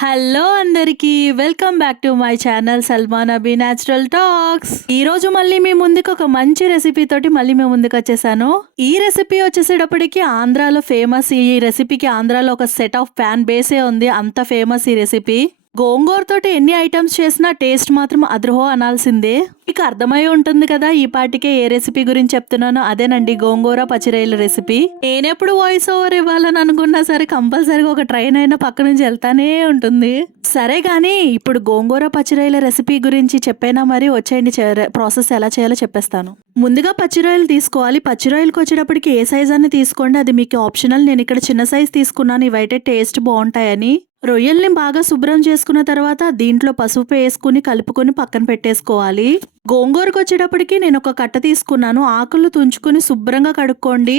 Hello అందరికీ welcome back to my channel Salman Abhi natural talks. ఈ రోజు మళ్ళీ మీ ముందుకు ఒక మంచి రెసిపీ తోటి మళ్ళీ మేము ముందుకు వచ్చేసాను. ఈ రెసిపీ వచ్చేసేటప్పటికి ఆంధ్రాలో ఫేమస్. ఈ రెసిపీకి ఆంధ్రాలో ఒక సెట్ ఆఫ్ ఫ్యాన్ బేసే ఉంది, అంత ఫేమస్ ఈ రెసిపీ. గోంగూర తోటి ఎన్ని ఐటమ్స్ చేసినా టేస్ట్ మాత్రం అద్రహో అనాల్సిందే. ఇక అర్థమై ఉంటుంది కదా ఈ పాటికే ఏ రెసిపీ గురించి చెప్తున్నానో. అదేనండి గోంగూర పచ్చిరొయ్యల రెసిపీ. నేనెప్పుడు వాయిస్ ఓవర్ ఇవ్వాలని అనుకున్నా సరే కంపల్సరీగా ఒక ట్రైన్ అయినా పక్క నుంచి వెళ్తానే ఉంటుంది. సరే గానీ ఇప్పుడు గోంగూర పచ్చిరొయ్యల రెసిపీ గురించి చెప్పేనా, మరి వచ్చేయండి ప్రాసెస్ ఎలా చేయాలో చెప్పేస్తాను. ముందుగా పచ్చిరొయ్యలు తీసుకోవాలి. పచ్చిరొయ్యలకు వచ్చేటప్పటికి ఏ సైజ్ అని తీసుకోండి, అది మీకు ఆప్షనల్. నేను ఇక్కడ చిన్న సైజ్ తీసుకున్నాను, ఇవైతే టేస్ట్ బాగుంటాయని. రొయ్యల్ని బాగా శుభ్రం చేసుకున్న తర్వాత దీంట్లో పసుపు వేసుకుని కలుపుకొని పక్కన పెట్టేసుకోవాలి. గోంగూరకు వచ్చేటప్పటికి నేను ఒక కట్ట తీసుకున్నాను. ఆకులు తుంచుకుని శుభ్రంగా కడుక్కోండి.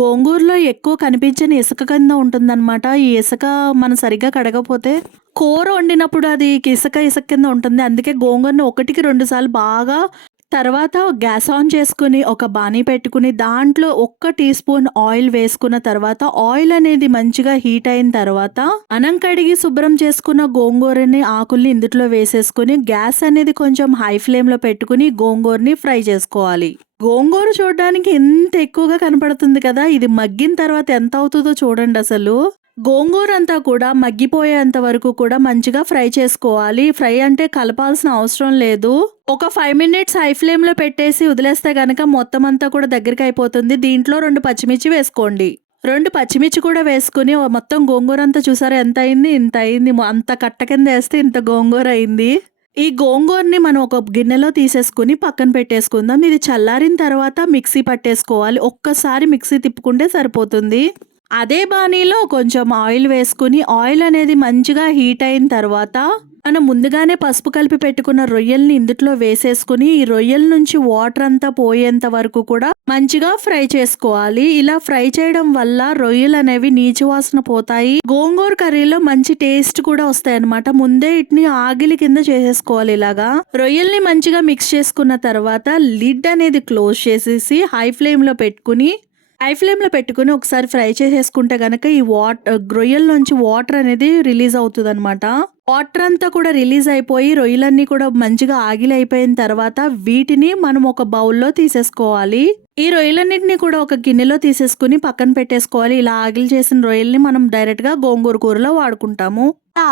గోంగూరలో ఎక్కువ కనిపించని ఇసుక కింద ఉంటుందన్నమాట. ఈ ఇసుక మనం సరిగ్గా కడగపోతే కూర వండినప్పుడు అది ఇసుక కింద ఉంటుంది. అందుకే గోంగూరని 1-2 సార్లు బాగా తర్వాత గ్యాస్ ఆన్ చేసుకుని ఒక బాణీ పెట్టుకుని దాంట్లో 1 టీ స్పూన్ ఆయిల్ వేసుకున్న తర్వాత ఆయిల్ అనేది మంచిగా హీట్ అయిన తర్వాత అన్నం కడిగి శుభ్రం చేసుకున్న గోంగూరని ఆకుల్ని ఇందులో వేసేసుకుని గ్యాస్ అనేది కొంచెం హై ఫ్లేమ్ లో పెట్టుకుని గోంగూరని ఫ్రై చేసుకోవాలి. గోంగూర చూడడానికి ఎంత ఎక్కువగా కనపడుతుంది కదా, ఇది మగ్గిన తర్వాత ఎంత అవుతుందో చూడండి. అసలు గోంగూర అంతా కూడా మగ్గిపోయేంత వరకు కూడా మంచిగా ఫ్రై చేసుకోవాలి. ఫ్రై అంటే కలపాల్సిన అవసరం లేదు. ఒక 5 మినిట్స్ హై ఫ్లేమ్ లో పెట్టేసి వదిలేస్తే గనక మొత్తం అంతా కూడా దగ్గరికి అయిపోతుంది. దీంట్లో 2 పచ్చిమిర్చి వేసుకోండి. 2 పచ్చిమిర్చి కూడా వేసుకుని మొత్తం గోంగూర అంతా చూసారా ఎంత అయింది, ఇంత అయింది. అంత కట్ట కింద వేస్తే ఇంత గోంగూర అయింది. ఈ గోంగూరని మనం ఒక గిన్నెలో తీసేసుకుని పక్కన పెట్టేసుకుందాం. ఇది చల్లారిన తర్వాత మిక్సీ పట్టేసుకోవాలి. ఒక్కసారి మిక్సీ తిప్పుకుంటే సరిపోతుంది. అదే బాణీలో కొంచెం ఆయిల్ వేసుకుని ఆయిల్ అనేది మంచిగా హీట్ అయిన తర్వాత మనం ముందుగానే పసుపు కలిపి పెట్టుకున్న రొయ్యల్ని ఇందులో వేసేసుకుని ఈ రొయ్యల నుంచి వాటర్ అంతా పోయేంత వరకు కూడా మంచిగా ఫ్రై చేసుకోవాలి. ఇలా ఫ్రై చేయడం వల్ల రొయ్యలు అనేవి నీచు వాసన పోతాయి. గోంగూర కర్రీలో మంచి టేస్ట్ కూడా వస్తాయి అన్నమాట. ముందే వీటిని ఆగిలి కింద చేసేసుకోవాలి. ఇలాగా రొయ్యల్ని మంచిగా మిక్స్ చేసుకున్న తర్వాత లిడ్ అనేది క్లోజ్ చేసేసి హై ఫ్లేమ్ లో పెట్టుకుని ఒకసారి ఫ్రై చేసేసుకుంటే గనక ఈ రొయ్యల నుంచి వాటర్ అనేది రిలీజ్ అవుతుంది అనమాట. వాటర్ అంతా కూడా రిలీజ్ అయిపోయి రొయ్యలన్నీ కూడా మంచిగా ఆగిలి అయిపోయిన తర్వాత వీటిని మనం ఒక బౌల్లో తీసేసుకోవాలి. ఈ రొయ్యలన్నింటినీ కూడా ఒక గిన్నెలో తీసేసుకుని పక్కన పెట్టేసుకోవాలి. ఇలా ఆగిలి చేసిన రొయ్యల్ని మనం డైరెక్ట్ గా గోంగూర కూరలో వాడుకుంటాము.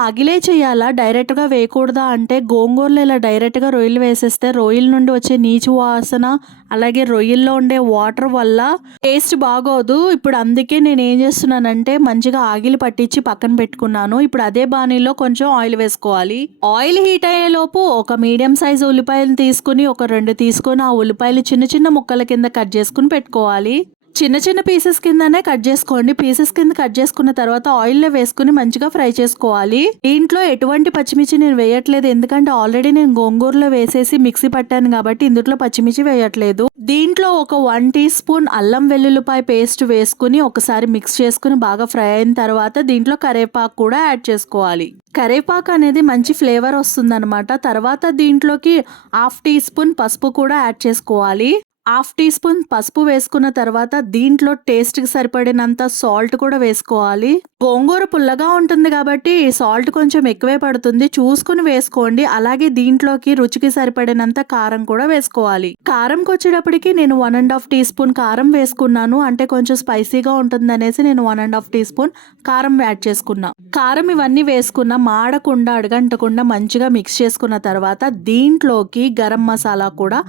ఆగిలే చేయాలా, డైరెక్ట్ గా వేయకూడదా అంటే గోంగూరలో ఇలా డైరెక్ట్ గా రొయ్యలు వేసేస్తే రొయ్యల నుండి వచ్చే నీచు వాసన అలాగే రొయ్యల్లో ఉండే వాటర్ వల్ల టేస్ట్ బాగోదు. ఇప్పుడు అందుకే నేను ఏం చేస్తున్నానంటే మంచిగా ఆగిలి పట్టించి పక్కన పెట్టుకున్నాను. ఇప్పుడు అదే బాణీలో కొంచెం ఆయిల్ వేసుకోవాలి. ఆయిల్ హీట్ అయ్యే లోపు ఒక మీడియం సైజ్ ఉల్లిపాయలు తీసుకుని ఒక 2 తీసుకొని ఆ ఉల్లిపాయలు చిన్న చిన్న ముక్కల కింద కట్ చేసుకుని పెట్టుకోవాలి. చిన్న చిన్న పీసెస్ కిందనే కట్ చేసుకోండి. పీసెస్ కింద కట్ చేసుకున్న తర్వాత ఆయిల్లో వేసుకుని మంచిగా ఫ్రై చేసుకోవాలి. దీంట్లో ఎటువంటి పచ్చిమిర్చి నేను వేయట్లేదు, ఎందుకంటే ఆల్రెడీ నేను గోంగూరలో వేసేసి మిక్సీ పట్టాను కాబట్టి ఇందులో పచ్చిమిర్చి వేయట్లేదు. దీంట్లో ఒక 1 టీ స్పూన్ అల్లం వెల్లుల్లిపాయ పేస్ట్ వేసుకుని ఒకసారి మిక్స్ చేసుకుని బాగా ఫ్రై అయిన తర్వాత దీంట్లో కరివేపాకు కూడా యాడ్ చేసుకోవాలి. కరివేపాకు అనేది మంచి ఫ్లేవర్ వస్తుంది అనమాట. తర్వాత దీంట్లోకి 1/2 టీ స్పూన్ పసుపు కూడా యాడ్ చేసుకోవాలి. 1/2 టీ స్పూన్ పసుపు వేసుకున్న తర్వాత దీంట్లో టేస్ట్ కి సరిపడినంత సాల్ట్ కూడా వేసుకోవాలి. గోంగూర పుల్లగా ఉంటుంది కాబట్టి సాల్ట్ కొంచెం ఎక్కువే పడుతుంది, చూసుకుని వేసుకోండి. అలాగే దీంట్లోకి రుచికి సరిపడినంత కారం కూడా వేసుకోవాలి. కారంకి వచ్చేటప్పటికి నేను 1.5 టీ స్పూన్ కారం వేసుకున్నాను. అంటే కొంచెం స్పైసీగా ఉంటుంది అనేసి నేను 1.5 టీ స్పూన్ కారం యాడ్ చేసుకున్నా. కారం ఇవన్నీ వేసుకున్న మాడకుండా అడగంటకుండా మంచిగా మిక్స్ చేసుకున్న తర్వాత దీంట్లోకి గరం మసాలా కూడా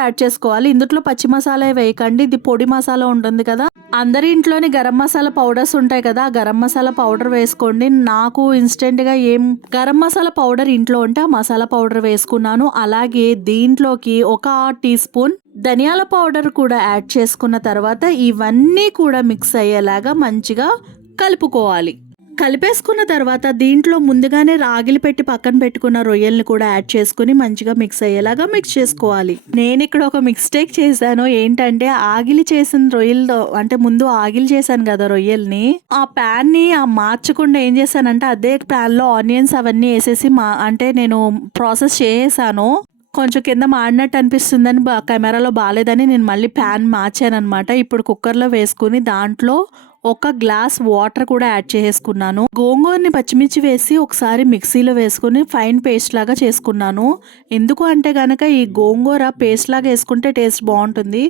యాడ్ చేసుకోవాలి. ఇందులో పచ్చి మసాలా వేయకండి, ఇది పొడి మసాలా ఉంటుంది కదా. అందరి ఇంట్లోని గరం మసాలా పౌడర్స్ ఉంటాయి కదా, ఆ గరం మసాలా పౌడర్ వేసుకోండి. నాకు ఇన్స్టెంట్ గా గరం మసాలా పౌడర్ ఇంట్లో ఉంటే ఆ మసాలా పౌడర్ వేసుకున్నాను. అలాగే దీంట్లోకి 1 టీ స్పూన్ ధనియాల పౌడర్ కూడా యాడ్ చేసుకున్న తర్వాత ఇవన్నీ కూడా మిక్స్ అయ్యేలాగా మంచిగా కలుపుకోవాలి. కలిపేసుకున్న తర్వాత దీంట్లో ముందుగానే ఆగిలి పెట్టి పక్కన పెట్టుకున్న రొయ్యల్ని కూడా యాడ్ చేసుకుని మంచిగా మిక్స్ అయ్యేలాగా మిక్స్ చేసుకోవాలి. నేను ఇక్కడ ఒక మిస్టేక్ చేశాను. ఏంటంటే ఆగిలి చేసిన రొయ్యలు అంటే ముందు ఆగిలి చేశాను కదా రొయ్యల్ని, ఆ ప్యాన్ ని మార్చకుండా ఏం చేశానంటే అదే ప్యాన్ లో ఆనియన్స్ అవన్నీ వేసేసి అంటే నేను ప్రాసెస్ చేసాను. కొంచెం కింద మాడినట్టు అనిపిస్తుందని కెమెరాలో బాగాలేదని నేను మళ్ళీ ప్యాన్ మార్చాను అనమాట. ఇప్పుడు కుక్కర్లో వేసుకుని దాంట్లో ఒక గ్లాస్ వాటర్ కూడా యాడ్ చేసేసుకున్నాను. గోంగూరని పచ్చిమిర్చి వేసి ఒకసారి మిక్సీలో వేసుకుని ఫైన్ పేస్ట్ లాగా చేసుకున్నాను. ఎందుకు అంటే గనక ఈ గోంగూర పేస్ట్ లాగా వేసుకుంటే టేస్ట్ బాగుంటుంది.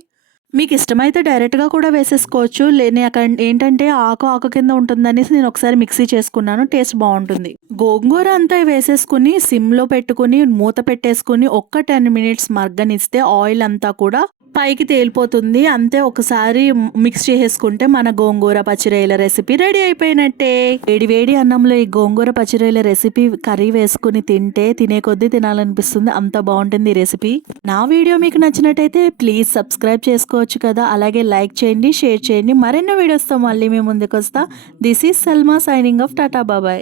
మీకు ఇష్టమైతే డైరెక్ట్గా కూడా వేసేసుకోవచ్చు. లేని అక్కడ ఏంటంటే ఆకు కింద ఉంటుందనేసి నేను ఒకసారి మిక్సీ చేసుకున్నాను. టేస్ట్ బాగుంటుంది. గోంగూర అంతా వేసేసుకుని సిమ్లో పెట్టుకుని మూత పెట్టేసుకుని ఒక్క 10 మినిట్స్ మగ్గనిస్తే ఆయిల్ అంతా కూడా పైకి తేలిపోతుంది. అంతే, ఒకసారి మిక్స్ చేసేసుకుంటే మన గోంగూర పచ్చిరొయ్యల రెసిపీ రెడీ అయిపోయినట్టే. వేడి వేడి అన్నంలో ఈ గోంగూర పచ్చిరొయ్యల రెసిపీ కర్రీ వేసుకుని తింటే తినే కొద్దీ తినాలనిపిస్తుంది. అంత బాగుంటుంది ఈ రెసిపీ. నా వీడియో మీకు నచ్చినట్టయితే ప్లీజ్ సబ్స్క్రైబ్ చేసుకోవచ్చు కదా. అలాగే లైక్ చేయండి, షేర్ చేయండి. మరెన్నో వీడియోస్తో మళ్ళీ మేము ముందుకు వస్తా. This is Salma signing off. Tata బాబాయ్.